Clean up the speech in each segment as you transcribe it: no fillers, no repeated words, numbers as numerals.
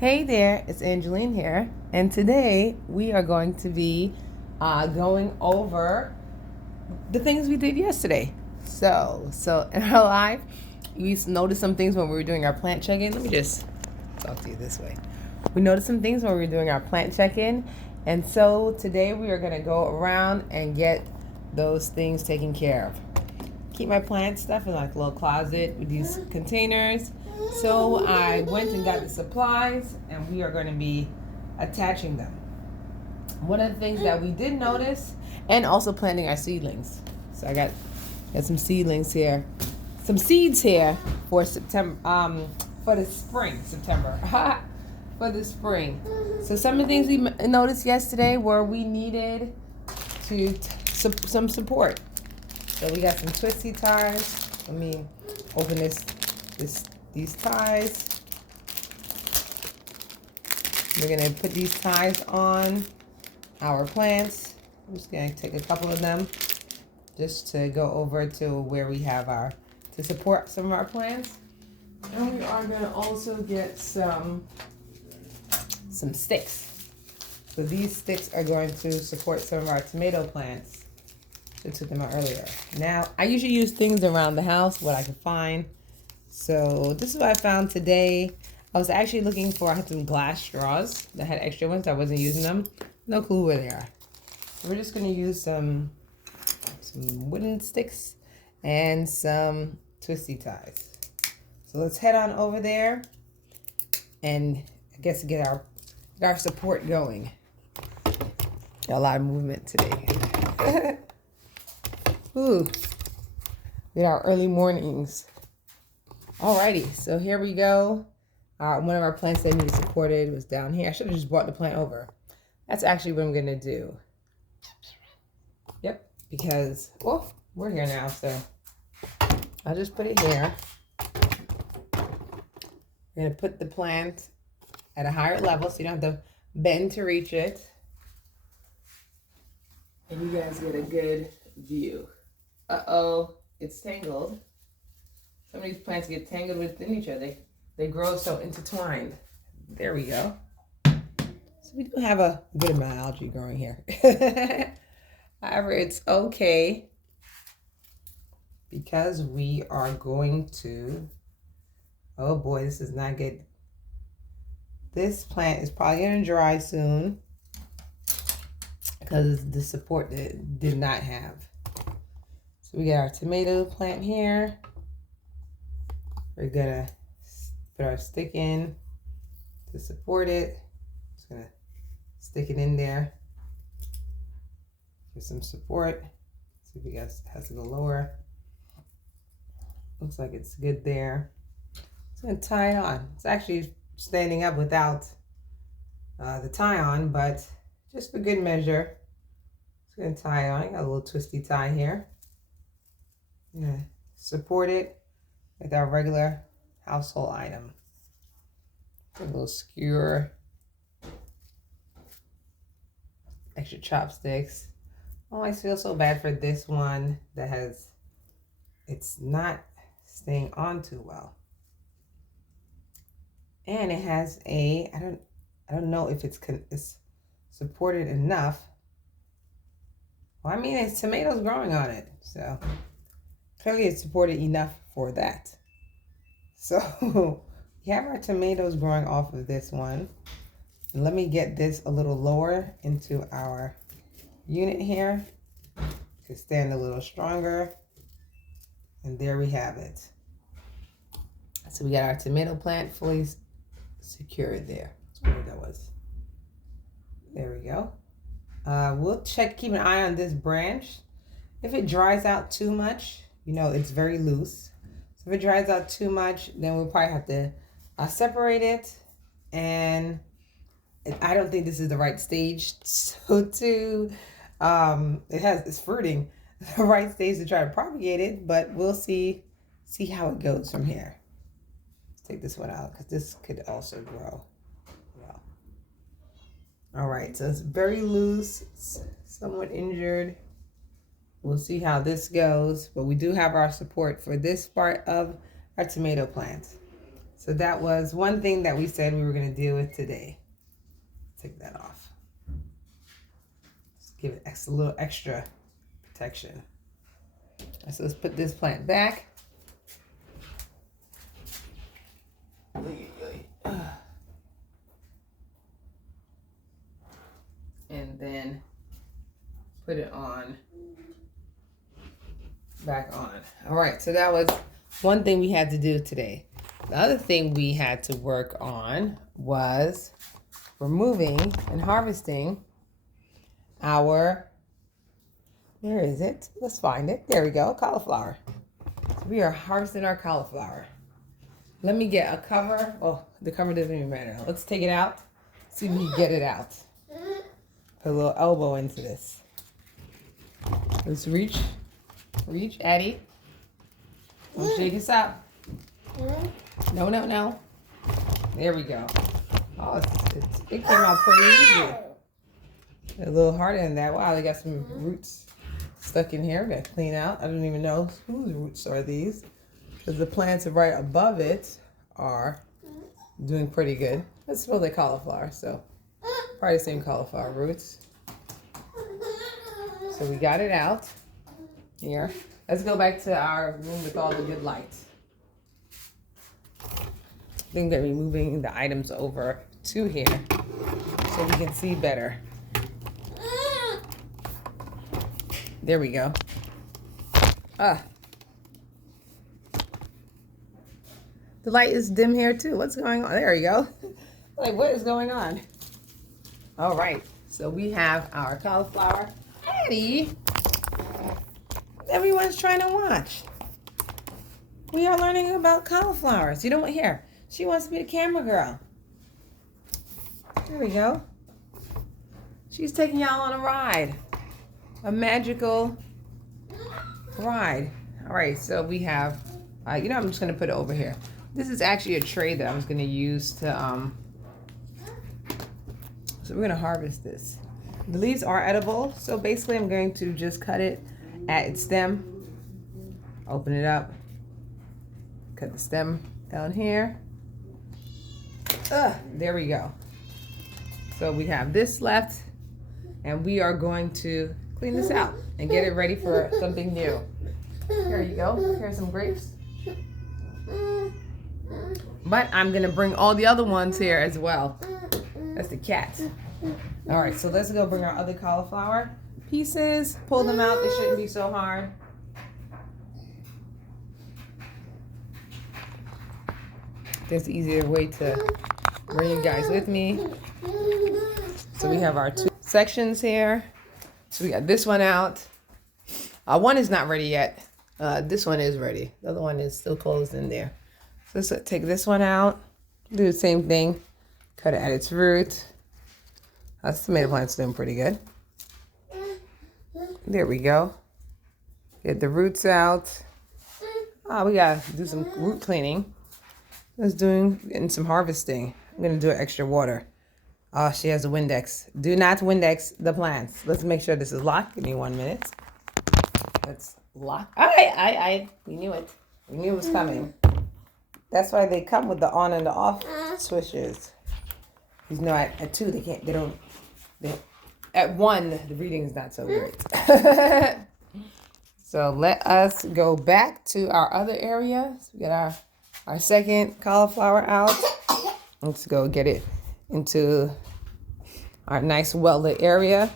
Hey there, it's Angeline here, and today we are going to be going over the things we did yesterday. So in our life, we noticed some things when we were doing our plant check-in. Let me just talk to you this way. We noticed some things when we were doing our plant check-in, and so today we are going to go around and get those things taken care of. Keep my plant stuff in like a little closet with these containers. So I went and got the supplies, and we are going to be attaching them. One of the things that we did notice, and also planting our seedlings. So I got some seedlings here, some seeds here for September, for the spring, September, for the spring. So some of the things we noticed yesterday were we needed some support. So we got some twisty ties. Let me open these ties. We're gonna put these ties on our plants. I'm just gonna take a couple of them just to go over to where we have to support some of our plants. And we are gonna also get some sticks. So these sticks are going to support some of our tomato plants. I took them out earlier. Now, I usually use things around the house, what I can find. So this is what I found today. I was actually looking I had some glass straws that had extra ones. I wasn't using them. No clue where they are. We're just going to use some wooden sticks and some twisty ties. So let's head on over there and I guess get our support going. Got a lot of movement today. Ooh, in our early mornings. Alrighty, so here we go. One of our plants that needed supported was down here. I should have just brought the plant over. That's actually what I'm gonna do. Yep, because, well, we're here now, so I'll just put it here. We're gonna put the plant at a higher level so you don't have to bend to reach it. And you guys get a good view. Uh-oh, it's tangled. Some of these plants get tangled within each other. They grow so intertwined. There we go. So we do have a good amount of algae growing here. However, it's okay because we are going to, oh boy, this is not good. This plant is probably gonna dry soon because the support that it did not have. So we got our tomato plant here. We're gonna put our stick in to support it. Just gonna stick it in there. Give some support. See if it has to go lower. Looks like it's good there. Just gonna tie it on. It's actually standing up without the tie on, but just for good measure. Just gonna tie it on. I got a little twisty tie here. Yeah, support it with our regular household item. A little skewer, extra chopsticks. Oh, I feel so bad for this one that it's not staying on too well. And it has I don't know if it's supported enough. Well, I mean, it's tomatoes growing on it, so clearly it's supported enough for that. So we have our tomatoes growing off of this one. And let me get this a little lower into our unit here to stand a little stronger. And there we have it. So we got our tomato plant fully secured there. That's what that was. There we go. We'll keep an eye on this branch. If it dries out too much, it's very loose. So if it dries out too much, then we'll probably have to separate it. And I don't think this is the right stage it's fruiting, the right stage to try to propagate it, but we'll see how it goes from here. Let's take this one out because this could also grow well. All right, so it's very loose, it's somewhat injured. We'll see how this goes, but we do have our support for this part of our tomato plant. So So that was one thing that we said we were going to deal with today. Take that off. Just give it a little extra protection. So let's put this plant back. And then put it on, back on. All right, so that was one thing we had to do today. The other thing we had to work on was removing and harvesting our, where is it? Let's find it. There we go, cauliflower. So we are harvesting our cauliflower. Let me get a cover. Oh, the cover doesn't even matter. Let's take it out. See if we can get it out. Put a little elbow into this. Let's reach, Addie. Don't shake us up. No. There we go. Oh, it came out pretty easy. A little harder than that. Wow, they got some roots stuck in here. We got to clean out. I don't even know whose roots are these, because the plants right above it are doing pretty good. Let's smell the cauliflower. So probably the same cauliflower roots. So we got it out here. Let's go back to our room with all the good light. I think they're moving the items over to here so we can see better. There we go. The light is dim here too. What's going on? There we go. Like, what is going on? All right, so we have our cauliflower. Addie, everyone's trying to watch. We are learning about cauliflowers. You don't want here. She wants to be the camera girl. There we go. She's taking y'all on a ride. A magical ride. All right, so we have, I'm just gonna put it over here. This is actually a tray that I was gonna use to, so we're gonna harvest this. The leaves are edible, so basically I'm going to just cut it at its stem, open it up, cut the stem down here. There we go. So we have this left, and we are going to clean this out and get it ready for something new. Here you go. Here's some grapes. But I'm gonna bring all the other ones here as well. That's the cat. All right, so let's go bring our other cauliflower pieces, pull them out. They shouldn't be so hard. There's an easier way to bring you guys with me. So we have our two sections here. So we got this one out. One is not ready yet. This one is ready. The other one is still closed in there. So let's take this one out. Do the same thing. Cut it at its root. This tomato plant's doing pretty good. There we go. Get the roots out. We gotta do some root cleaning. Getting some harvesting. I'm gonna do extra water. She has a Windex. Do not Windex the plants. Let's make sure this is locked. Give me 1 minute. Let's lock. We knew it. We knew it was coming. That's why they come with the on and the off switches. Because at 2 at 1 the reading is not so great. So let us go back to our other area. So we got our second cauliflower out. Let's go get it into our nice well-lit area.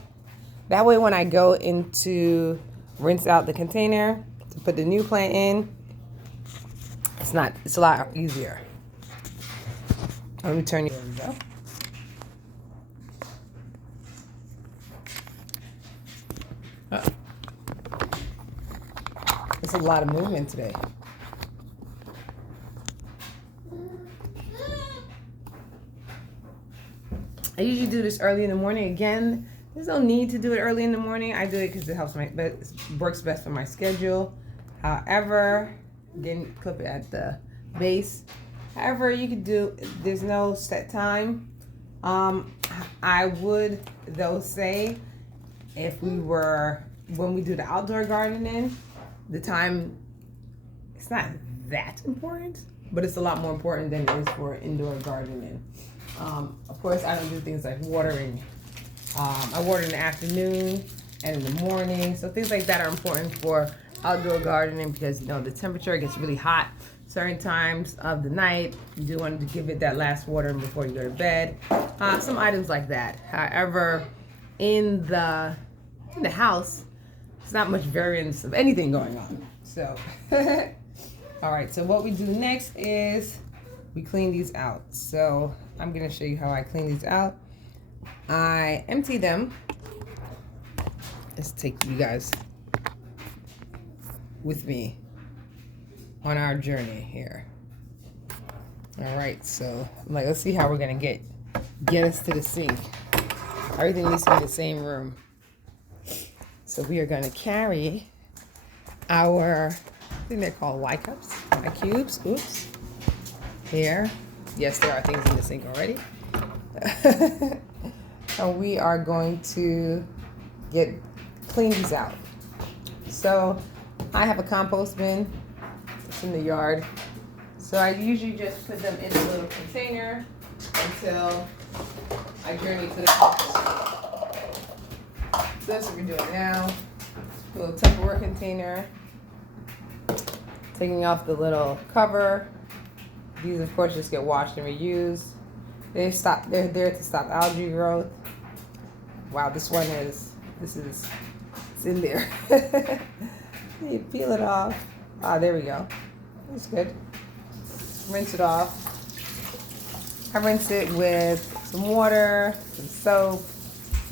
That way when I go into rinse out the container to put the new plant in, it's a lot easier. Let me turn you. There we go. It's a lot of movement today. I usually do this early in the morning. Again, there's no need to do it early in the morning. I do it because it helps works best for my schedule. However, didn't clip it at the base. However, you could do. There's no set time. I would though say when we do the outdoor gardening, the time it's not that important. but it's a lot more important than it is for indoor gardening. Of course, I don't do things like watering. I water in the afternoon and in the morning. So things like that are important for outdoor gardening because, you know, the temperature gets really hot certain times of the night. You do want to give it that last watering before you go to bed. Some items like that. However, in the house, there's not much variance of anything going on. So, all right. So what we do next is we clean these out. So I'm going to show you how I clean these out. I empty them. Let's take you guys with me on our journey here. All right, so let's see how we're gonna get us to the sink. Everything needs to be in the same room. So we are gonna carry our, I think they're called Y cups, Y cubes. Oops. Here. Yes, there are things in the sink already. So we are going to clean these out. So I have a compost bin. It's in the yard. So I usually just put them in a little container until I journey to the compost bin. So that's what we're doing now. A little Tupperware container. Taking off the little cover. These, of course, just get washed and reused. They're there to stop algae growth. Wow, it's in there. You peel it off. There we go. That's good. Rinse it off. I rinse it with some water, some soap,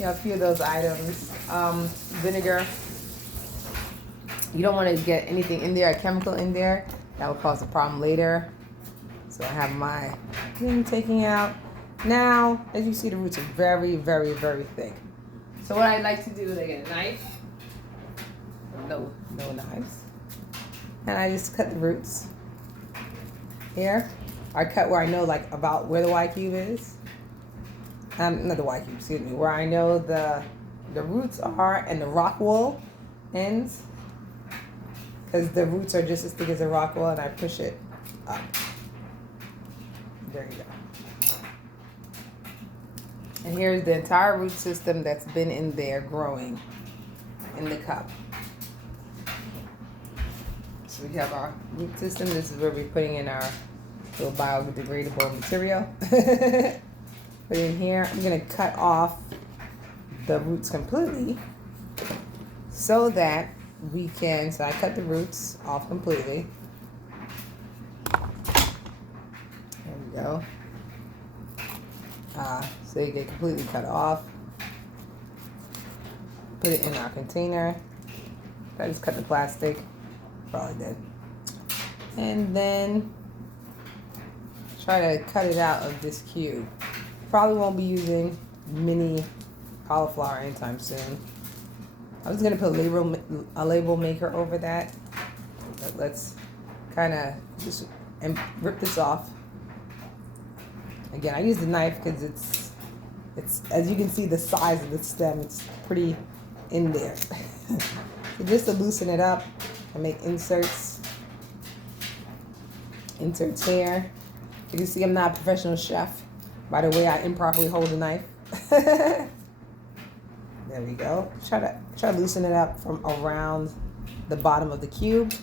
a few of those items. Vinegar. You don't want to get anything in there, a chemical in there. That will cause a problem later. So I have my thing taking out. Now, as you see, the roots are very, very, very thick. So what I like to do is I get a knife. No knives. And I just cut the roots. Here. I cut where I know about where the Y cube is. Not the Y cube, excuse me. Where I know the roots are and the rock wool ends. Because the roots are just as thick as the rock wool, and I push it up. There you go. And here's the entire root system that's been in there growing in the cup. So we have our root system. This is where we're putting in our little biodegradable material. Put it in here. I'm going to cut off the roots completely so that we can, so I cut the roots off completely. There we go. So you get completely cut off. Put it in our container. I just cut the plastic. Probably did. And then try to cut it out of this cube. Probably won't be using mini cauliflower anytime soon. I was gonna put a label maker over that, but let's kind of just rip this off. Again, I use the knife because it's as you can see the size of the stem. It's pretty in there. So just to loosen it up and make inserts here. You can see I'm not a professional chef by the way I improperly hold the knife. There we go. Try to loosen it up from around the bottom of the cube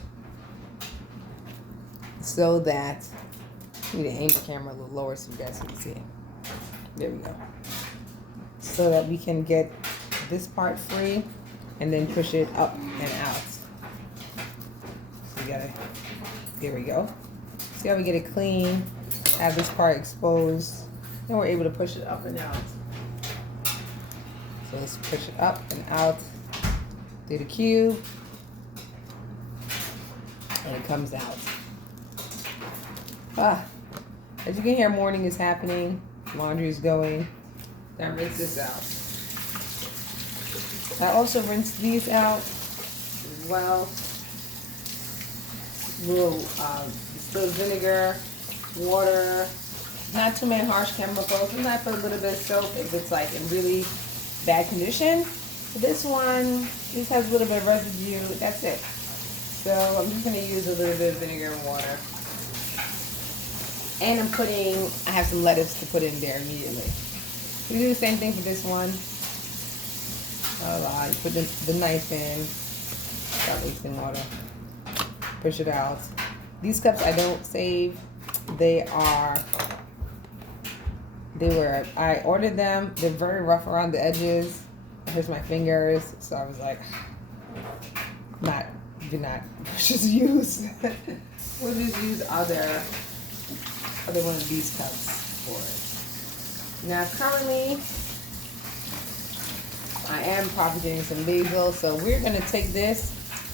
so that, I need to aim the camera a little lower so you guys can see. There we go. So that we can get this part free and then push it up and out. So there we go. See how we get it clean, have this part exposed, then we're able to push it up and out. So let's push it up and out through the cube, and it comes out. As you can hear, morning is happening, laundry is going. Now rinse this out. I also rinse these out as well. Little distilled vinegar, water, not too many harsh chemicals. And I put a little bit of soap if it's like in really bad condition. But this one, this has a little bit of residue. That's it. So I'm just going to use a little bit of vinegar and water. And I have some lettuce to put in there immediately. We do the same thing for this one. You put the knife in, start wasting water, push it out. These cups I don't save. I ordered them. They're very rough around the edges. It hurts my fingers. So I was like, do not just use, we'll just use other one of these cups for it. Now currently, I am propagating some basil. So we're gonna take this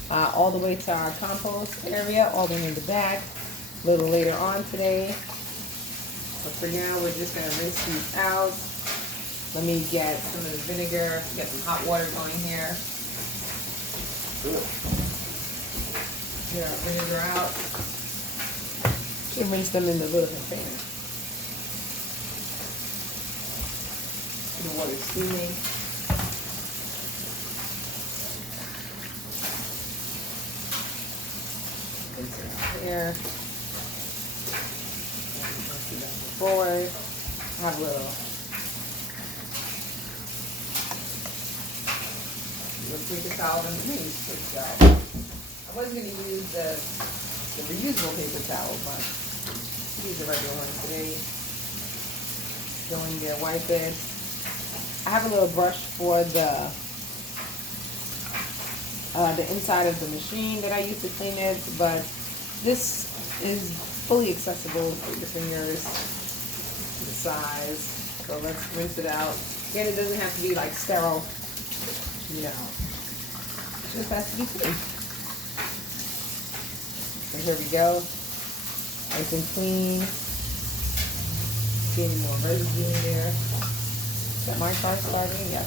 all the way to our compost area, all the way in the back, a little later on today. But for now, we're just gonna rinse these out. Let me get some of the vinegar, get some hot water going here. Get our vinegar out. Should rinse them in the little container. The water's steaming. Rinse it out here. Forward. Have a little paper towel underneath. I was going to use the reusable paper towel, but use the regular one today. Go in there, wipe it. I have a little brush for the inside of the machine that I use to clean it, but this is fully accessible to your fingers, the size. So let's rinse it out. Again, it doesn't have to be like sterile, you know. It just has to be clean. So here we go. Nice and clean. See any more residue in there? Is that my car starting? Yeah.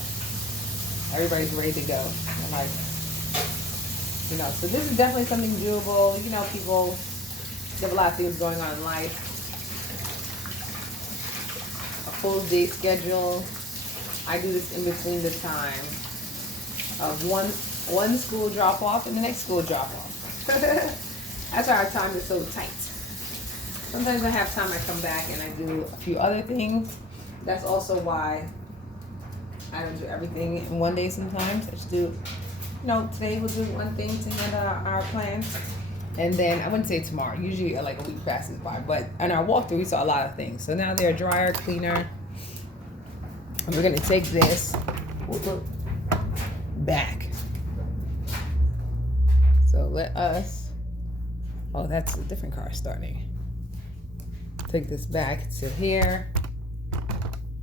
Everybody's ready to go. I'm like, you know, so this is definitely something doable. You know, people have a lot of things going on in life. A full day schedule. I do this in between the time of one school drop off and the next school drop off. That's why our time is so tight. Sometimes I have time, I come back and I do a few other things. That's also why I don't do everything in one day sometimes. I just do, you know, today we'll do one thing to get our plants. And then, I wouldn't say tomorrow, usually like a week passes by. But in our walkthrough, we saw a lot of things. So now they're drier, cleaner. And we're gonna take this back. So let us, oh, that's a different car starting. Take this back to here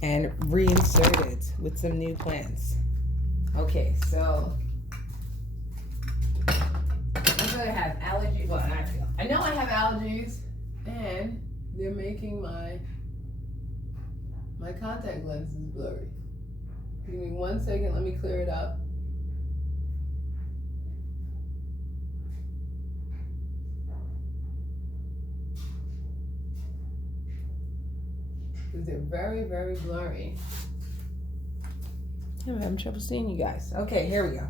and reinsert it with some new plants. Okay, so I'm gonna have allergies. Well, I know I have allergies, and they're making my contact lenses blurry. Give me 1 second. Let me clear it up. They're very, very blurry. I'm having trouble seeing you guys. Okay, here we go.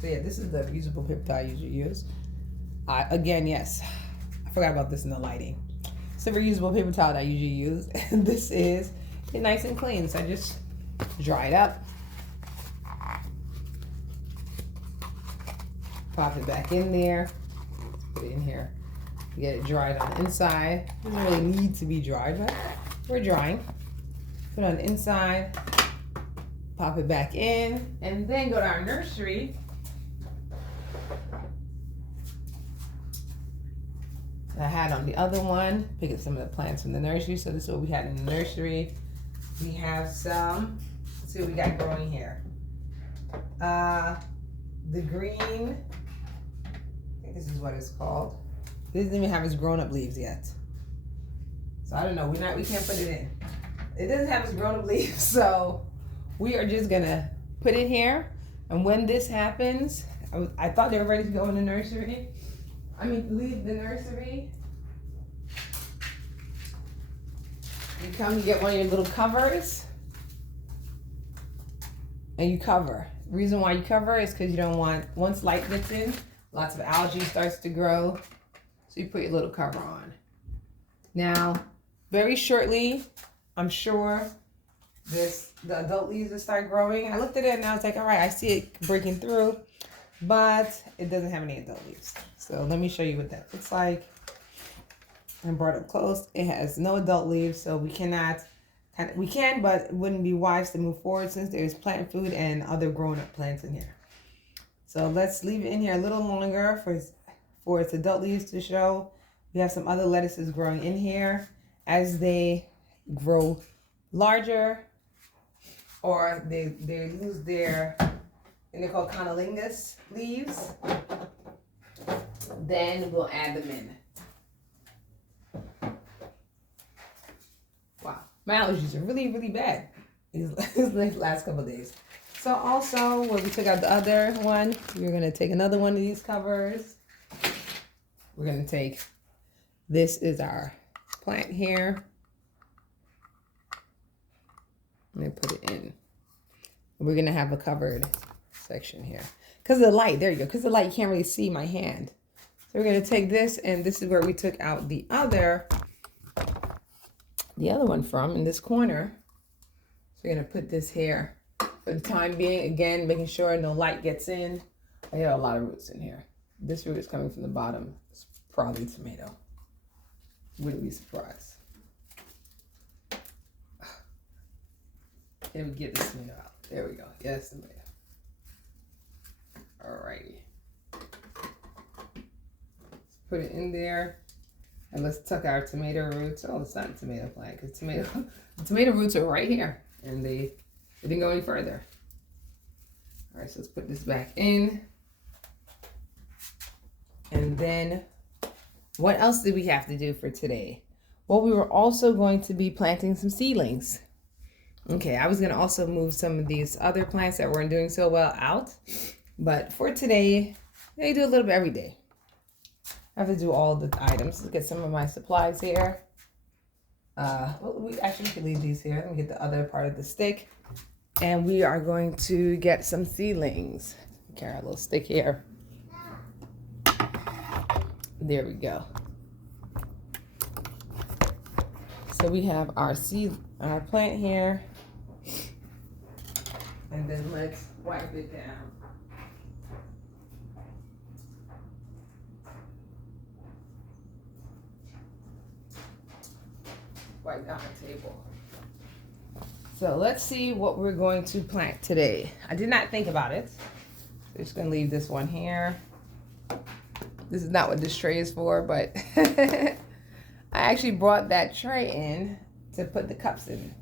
So yeah, this is the reusable paper towel I usually use. Again, yes, I forgot about this in the lighting. It's a reusable paper towel that I usually use, and this is nice and clean. So I just dry it up, pop it back in there, put it in here, get it dried on the inside. It doesn't really need to be dried, but we're drying. Put it on the inside, pop it back in, and then go to our nursery. I had on the other one, pick up some of the plants from the nursery. So this is what we had in the nursery. We have some, let's see what we got growing here. The green, I think this is what it's called. This doesn't even have its grown up leaves yet. So I don't know, we can't put it in. It doesn't have its grown up leaves, so we are just gonna put it here. And when this happens, I thought they were ready to go in the nursery. Leave the nursery. You come, you get one of your little covers, and you cover. The reason why you cover is because you don't want, once light gets in, lots of algae starts to grow. So you put your little cover on. Now, very shortly, I'm sure the adult leaves will start growing. I looked at it and I was like, all right, I see it breaking through, but it doesn't have any adult leaves. So let me show you what that looks like. I brought it close. It has no adult leaves, so we cannot, we can, but it wouldn't be wise to move forward since there's plant food and other grown up plants in here. So let's leave it in here a little longer for its adult leaves to show. We have some other lettuces growing in here. As they grow larger, or they lose their, and they're called conolingus leaves, then we'll add them in. Wow, my allergies are really, really bad these last couple of days. So also, when we took out the other one, we're gonna take another one of these covers. We're gonna take, this is our plant here. Let me put it in. We're gonna have a covered section here. Because of the light, there you go. Because of the light, you can't really see my hand. So we're gonna take this, and this is where we took out the other one from, in this corner. So we're gonna put this here for the time being. Again, making sure no light gets in. I have a lot of roots in here. This root is coming from the bottom. It's probably tomato. Wouldn't be surprised. Can we get this tomato out? There we go. Yes, tomato. Alrighty. Let's put it in there. And let's tuck our tomato roots. Oh, it's not a tomato plant because the tomato roots are right here. And they didn't go any further. Alright, so let's put this back in. And then, what else did we have to do for today? Well, we were also going to be planting some seedlings. Okay, I was going to also move some of these other plants that weren't doing so well out. But for today, they do a little bit every day. I have to do all the items. Look at some of my supplies here. Well, we actually could leave these here. Let me get the other part of the stick. And we are going to get some seedlings. Carry our little stick here. There we go. So we have our plant here. And then let's wipe it down. Wipe down the table. So let's see what we're going to plant today. I did not think about it. So just gonna leave this one here. This is not what this tray is for, but I actually brought that tray in to put the cups in.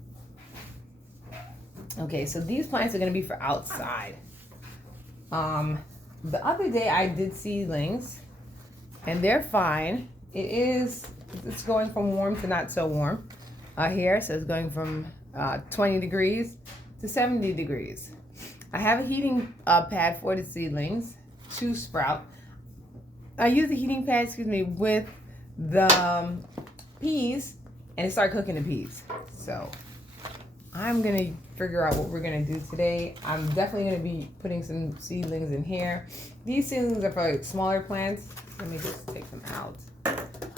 Okay, so these plants are gonna be for outside. The other day I did seedlings and they're fine. It's going from warm to not so warm here. So it's going from 20 degrees to 70 degrees. I have a heating pad for the seedlings to sprout. I use the heating pad, with the peas, and it started cooking the peas. So I'm gonna figure out what we're gonna do today. I'm definitely gonna be putting some seedlings in here. These seedlings are for like smaller plants. Let me just take them out.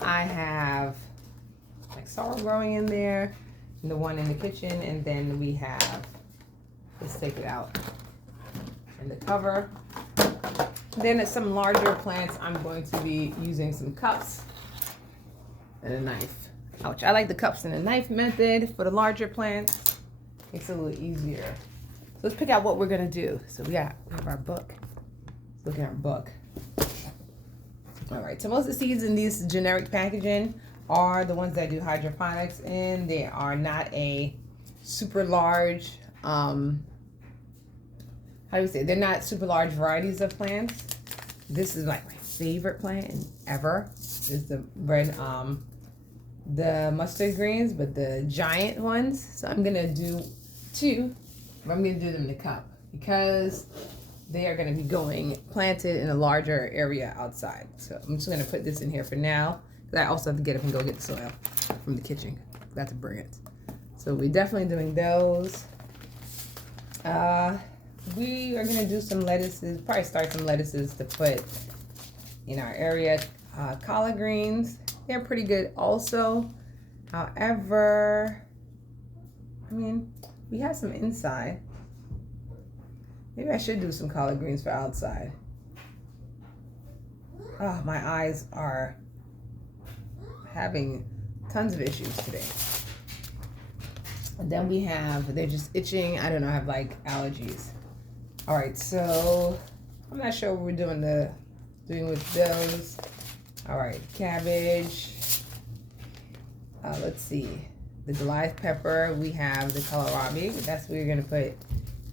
I have like sorrel growing in there, and the one in the kitchen, and then we have, let's take it out, and the cover. Then some larger plants, I'm going to be using some cups and a knife. Ouch, I like the cups and a knife method for the larger plants. Makes it a little easier. So let's pick out what we're gonna do. So we have our book. Let's look at our book. All right, so most of the seeds in these generic packaging are the ones that do hydroponics, and they are not a super large, they're not super large varieties of plants. This is like my favorite plant ever. Is the red, the mustard greens, but the giant ones. So I'm gonna do two, but I'm gonna do them in the cup because they are gonna be going planted in a larger area outside. So I'm just gonna put this in here for now, because I also have to get up and go get the soil from the kitchen. That's to bring it. So we're definitely doing those. We are gonna do some lettuces, probably start some lettuces to put in our area. Collard greens, they're pretty good also. However, I mean, we have some inside. Maybe I should do some collard greens for outside. Oh, my eyes are having tons of issues today. And then we have, they're just itching. I don't know, I have like allergies. All right, so I'm not sure what we're doing with those. All right, cabbage. Let's see. The Goliath pepper, we have the kohlrabi. That's what we're gonna put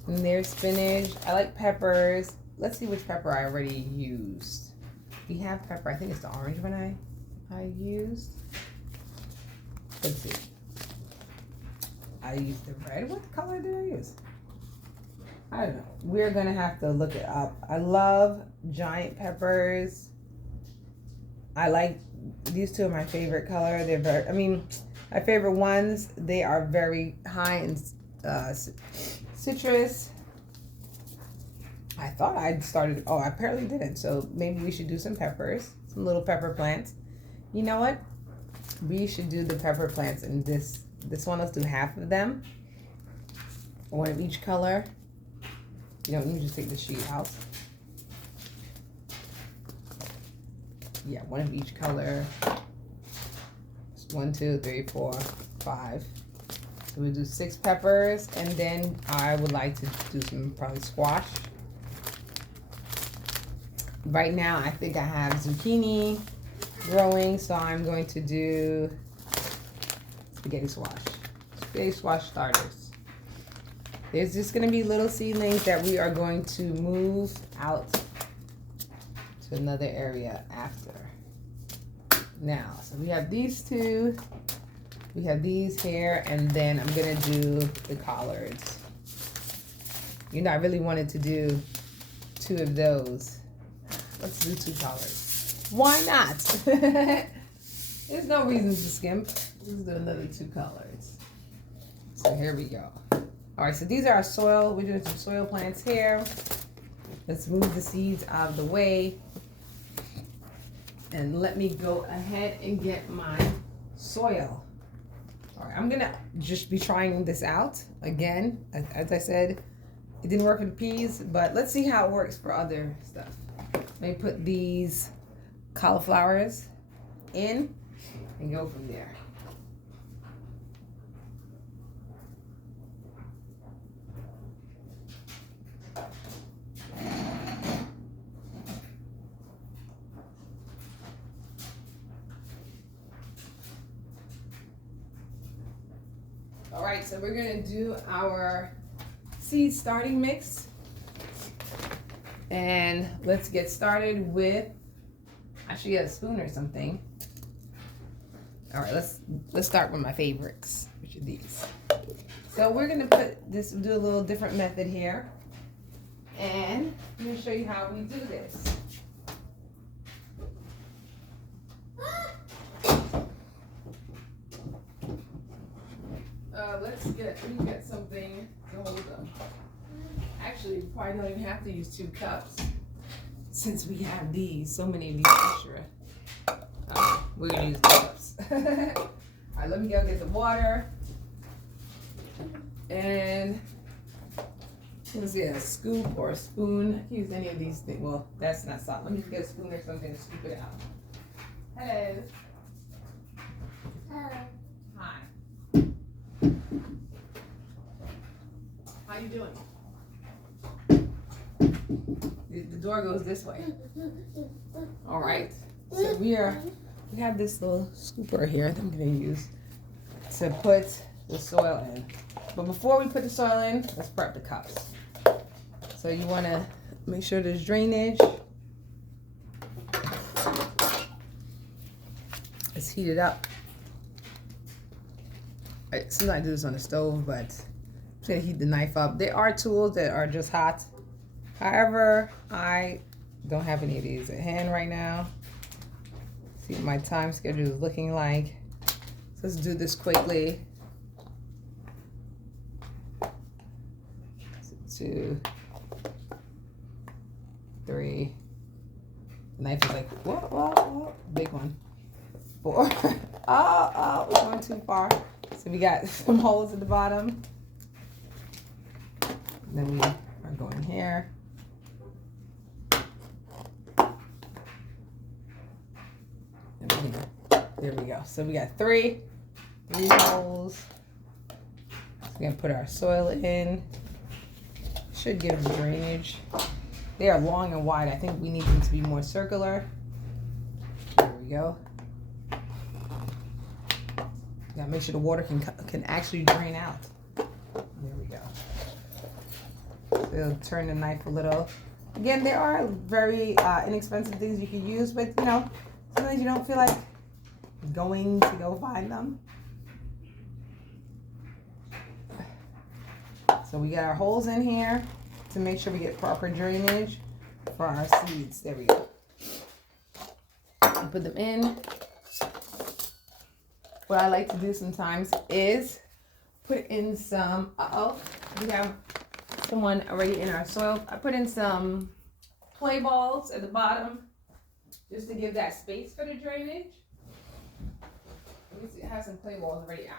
in there. Spinach. I like peppers. Let's see which pepper I already used. We have pepper. I think it's the orange one I used. Let's see. I used the red. What color did I use? I don't know. We're gonna have to look it up. I love giant peppers. I like these two are my favorite color. They're very, I mean, my favorite ones. They are very high in citrus. I thought I'd started. Oh, I apparently didn't. So maybe we should do some peppers, some little pepper plants. You know what? We should do the pepper plants in this one. Let's do half of them. One of each color. You know, you just take the sheet out. Yeah, one of each color. 1, 2, 3, 4, 5. So we'll do 6 peppers, and then I would like to do some probably squash. Right now, I think I have zucchini growing, so I'm going to do spaghetti squash. Spaghetti squash starters. There's just going to be little seedlings that we are going to move out to another area after. Now, so we have these two. We have these here, and then I'm going to do the collards. You know, I really wanted to do 2 of those. Let's do 2 collards. Why not? There's no reason to skimp. Let's do another 2 collards. So here we go. All right, so these are our soil. We're doing some soil plants here. Let's move the seeds out of the way. And let me go ahead and get my soil. All right, I'm gonna just be trying this out again. As I said, it didn't work for the peas, but let's see how it works for other stuff. Let me put these cauliflowers in and go from there. All right, so we're gonna do our seed starting mix. And let's get started with, I should get a spoon or something. All right, let's start with my favorites, which are these. So we're gonna put this, do a little different method here. And I'm gonna show you how we do this. Let me get something to hold them. Actually, we probably don't even have to use 2 cups since we have these, so many of these extra. We're gonna use 2 cups. All right, let me go get the water. And let's get a scoop or a spoon. I can use any of these things. Well, that's not salt. Let me get a spoon or something to scoop it out. Hello. Hello. Hi. How you doing? The door goes this way. All right. So we have this little scooper here that I'm gonna use to put the soil in. But before we put the soil in, let's prep the cups. So you wanna make sure there's drainage. It's heated up. Sometimes I do this on the stove, but I'm just gonna heat the knife up. There are tools that are just hot. However, I don't have any of these at hand right now. See what my time schedule is looking like. So let's do this quickly. 2, 3. The knife is like, whoa, big one. 4. we're going too far. So we got some holes at the bottom. Then we are going here. There we go. So we got three holes. We're gonna put our soil in. Should give them drainage. They are long and wide. I think we need them to be more circular. There we go. Gotta make sure the water can actually drain out. There we go. So it'll turn the knife a little. Again, there are very inexpensive things you can use, but you know, sometimes you don't feel like going to go find them. So we got our holes in here to make sure we get proper drainage for our seeds. There we go. Put them in. What I like to do sometimes is put in some, we have someone already in our soil. I put in some play balls at the bottom just to give that space for the drainage. Let me see, I have some play balls already out.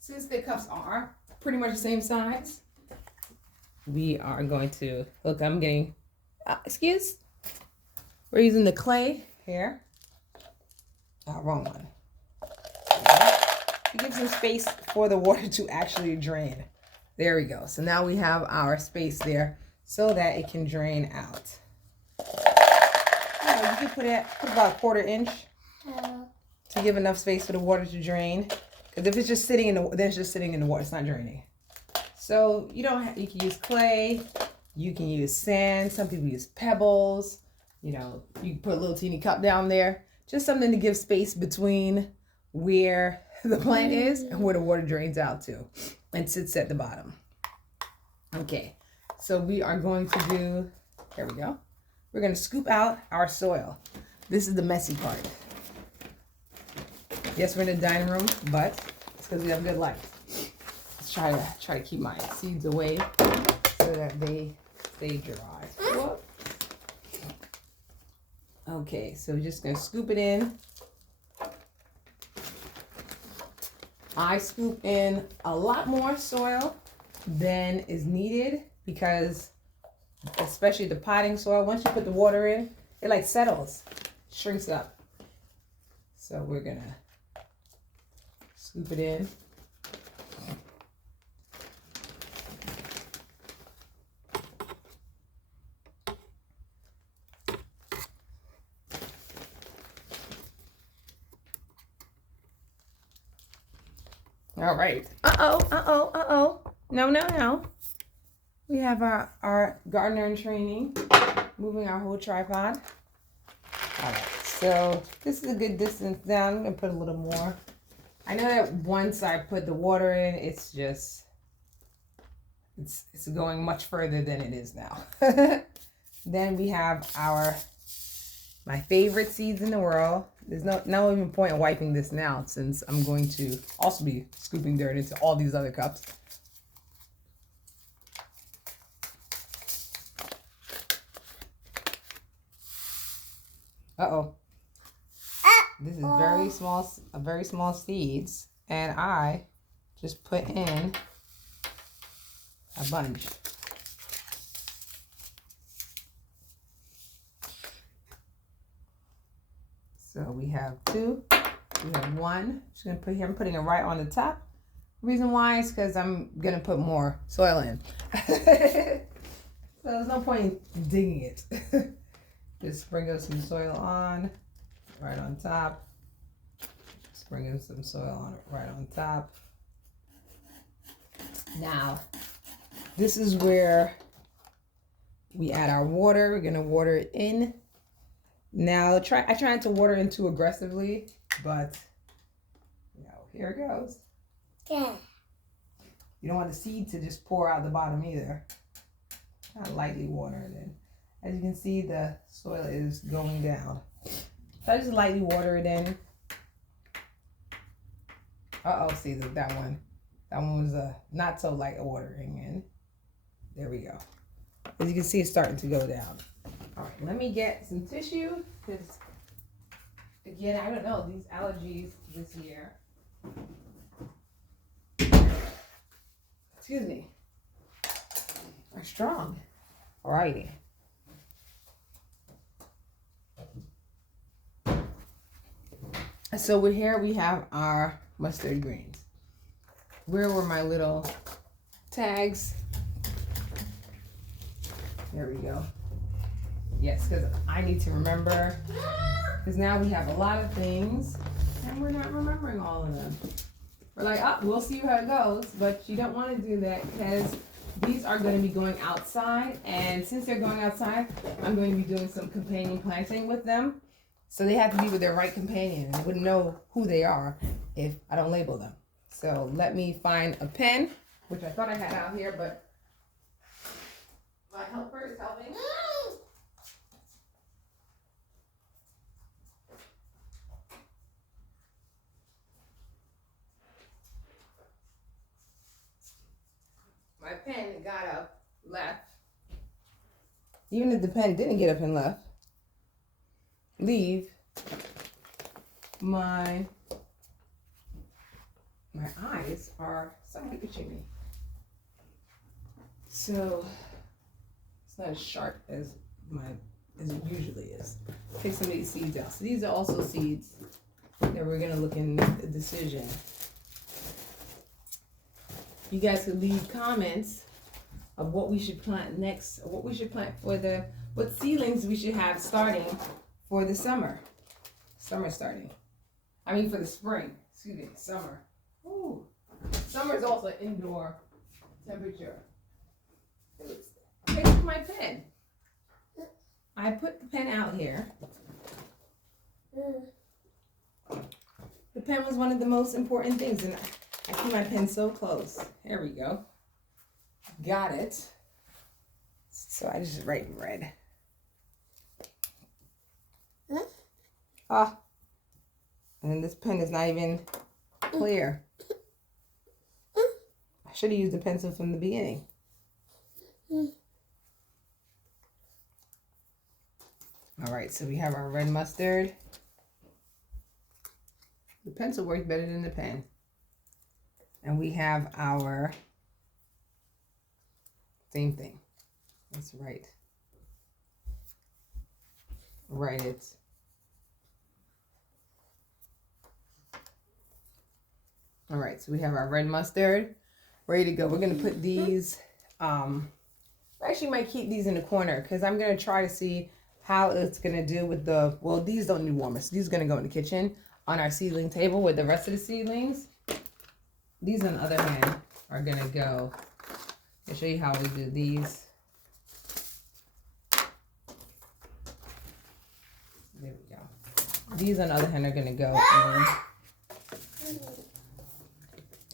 Since the cups are pretty much the same size, we are going to, look, I'm getting, we're using the clay here. Wrong one. To give some space for the water to actually drain. There we go. So now we have our space there so that it can drain out. You can put about 1/4 inch to give enough space for the water to drain. Because if it's just sitting in the, then it's just sitting in the water. It's not draining. So you don't have, you can use clay, you can use sand. Some people use pebbles. You know, you can put a little teeny cup down there. Just something to give space between where the plant is and where the water drains out to and sits at the bottom. Okay, so we are going to do, there we go. We're going to scoop out our soil. This is the messy part. Yes, we're in the dining room, but it's because we have good light. Let's try to keep my seeds away so that they stay dry. Whoop. Okay, so we're just going to scoop it in. I scoop in a lot more soil than is needed because, especially the potting soil, once you put the water in, it like settles, shrinks up. So we're going to scoop it in. All right. No. We have our gardener in training, moving our whole tripod. All right. So this is a good distance down. I'm going to put a little more. I know that once I put the water in, it's just, it's going much further than it is now. Then we have my favorite seeds in the world. There's no even point in wiping this now since I'm going to also be scooping dirt into all these other cups. This is very small seeds, and I just put in a bunch. So we have 2, we have 1. Just gonna put here. I'm putting it right on the top. Reason why is because I'm gonna put more soil in. So there's no point in digging it. Just sprinkle some soil on, right on top. Sprinkle some soil on it right on top. Now, this is where we add our water. We're gonna water it in. Now, I try not to water in too aggressively, but here it goes. Yeah. You don't want the seed to just pour out the bottom either. Kind of lightly water it in. As you can see, the soil is going down. So I just lightly water it in. See that one was not so light watering in. There we go. As you can see, it's starting to go down. All right, let me get some tissue because, again, I don't know, these allergies this year. Excuse me. Are strong. All righty. So here we have our mustard greens. Where were my little tags? There we go. Yes, because I need to remember, because now we have a lot of things and we're not remembering all of them. We're like, oh, we'll see how it goes, but you don't want to do that because these are going to be going outside, and since they're going outside, I'm going to be doing some companion planting with them. So they have to be with their right companion. I wouldn't know who they are if I don't label them. So let me find a pen, which I thought I had out here, but my helper is helping. My pen got up, left. Even if the pen didn't get up and left, leave. My eyes are somewhat itching me. So it's not as sharp as it usually is. Take some of these seeds out. So these are also seeds that we're gonna look in the decision. You guys could leave comments of what we should plant next, or what we should plant for what seedlings we should have starting for the summer. Summer starting. I mean for the spring. Excuse me, summer. Ooh. Summer is also indoor temperature. Take my pen. I put the pen out here. The pen was one of the most important things, and I keep my pen so close. There we go. Got it. So I just write in red. Ah. And this pen is not even clear. I should have used the pencil from the beginning. All right, so we have our red mustard. The pencil works better than the pen. And we have our same thing. That's right. Write it. All right, so we have our red mustard ready to go. We're gonna put these, I actually might keep these in the corner because I'm gonna try to see how it's gonna do with well, these don't need warmers. These are gonna go in the kitchen on our seedling table with the rest of the seedlings. These, on the other hand, are gonna go. I'll show you how we do these. There we go. These, on the other hand, are gonna go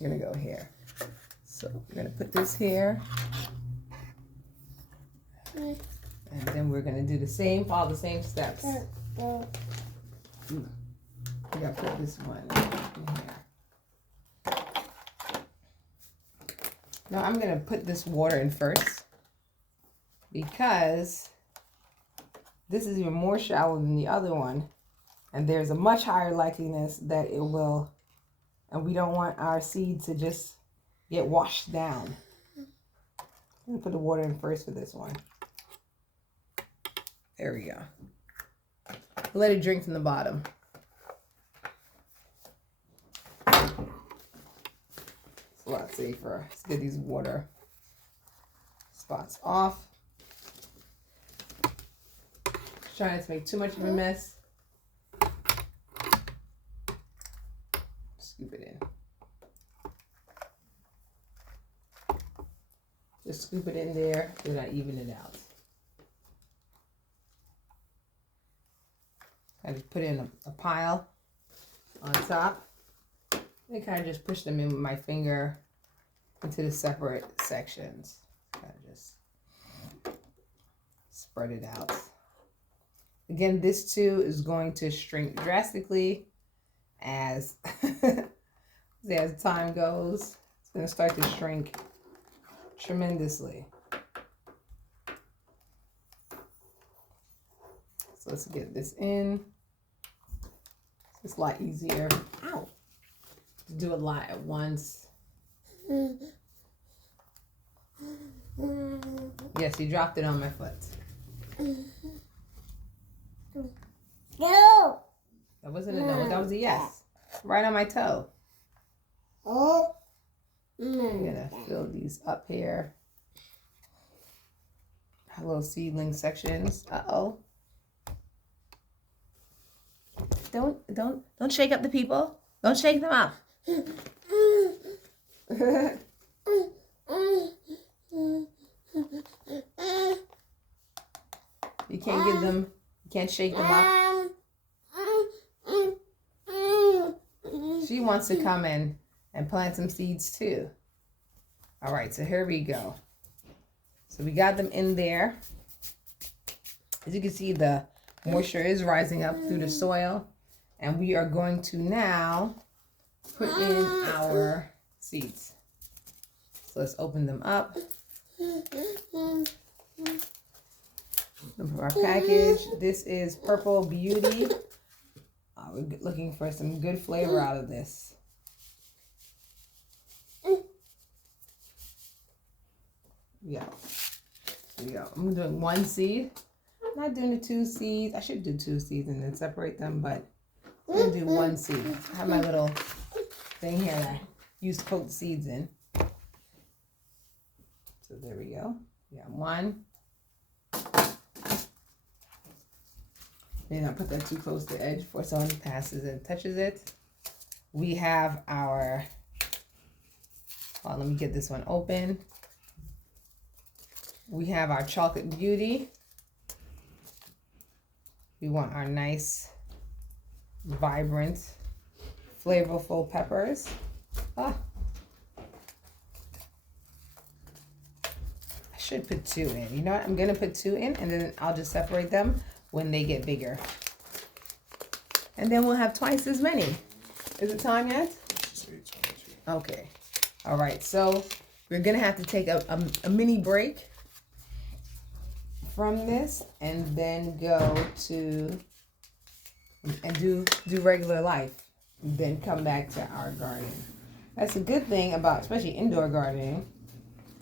gonna go here. So we're gonna put this here. And then we're gonna do the same, follow the same steps. We gotta put this one in here. Now I'm gonna put this water in first because this is even more shallow than the other one, and there's a much higher likeliness that it will, and we don't want our seed to just get washed down. I'm gonna put the water in first for this one. There we go. Let it drink from the bottom. It's a lot safer. Let's get these water spots off. Try not to make too much of a mess. Scoop it in. Just scoop it in there, then I even it out. I just put it in a pile on top. And kind of just push them in with my finger into the separate sections. Kind of just spread it out. Again, this too is going to shrink drastically as time goes. It's going to start to shrink tremendously. So let's get this in. It's a lot easier. Ow. To do a lot at once. Yes, you dropped it on my foot. No. That wasn't a no, that was a yes. Right on my toe. Oh. I'm gonna fill these up here. Little seedling sections. Uh-oh. Don't shake up the people. Don't shake them up. You can't get them, you can't shake them up. She wants to come in and plant some seeds too. All right, so here we go. So we got them in there. As you can see, the moisture is rising up through the soil. And we are going to now put in our seeds. So let's open them up. Look for our package. This is Purple Beauty. We're looking for some good flavor out of this. Yeah. There we go. I'm doing one seed. I'm not doing the 2 seeds. I should do 2 seeds and then separate them, but I'm going to do 1 seed. I have my little thing here that I use to coat the seeds in. So there we go. We got 1. Maybe not put that too close to the edge before someone passes and touches it. We have our, well, let me get this one open. We have our Chocolate Beauty. We want our nice, vibrant, flavorful peppers. I should put 2 in. You know what? I'm going to put 2 in and then I'll just separate them when they get bigger. And then we'll have twice as many. Is it time yet? Okay. All right. So we're going to have to take a mini break from this and then go to and do regular life, then come back to our garden. That's a good thing about especially indoor gardening.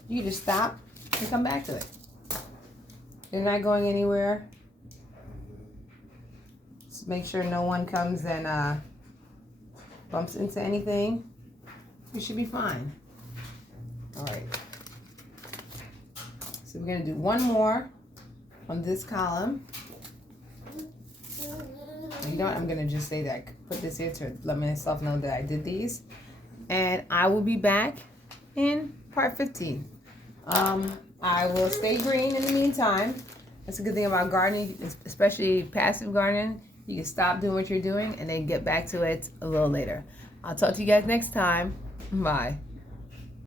You can just stop and come back to it. You're not going anywhere. Just make sure no one comes and bumps into anything. You should be fine. All right. So we're gonna do 1 more on this column. You know what? I'm gonna just say that. Put this here to let myself know that I did these, and I will be back in part 15. I will stay green in the meantime. That's a good thing about gardening, especially passive gardening. You can stop doing what you're doing and then get back to it a little later. I'll talk to you guys next time. Bye.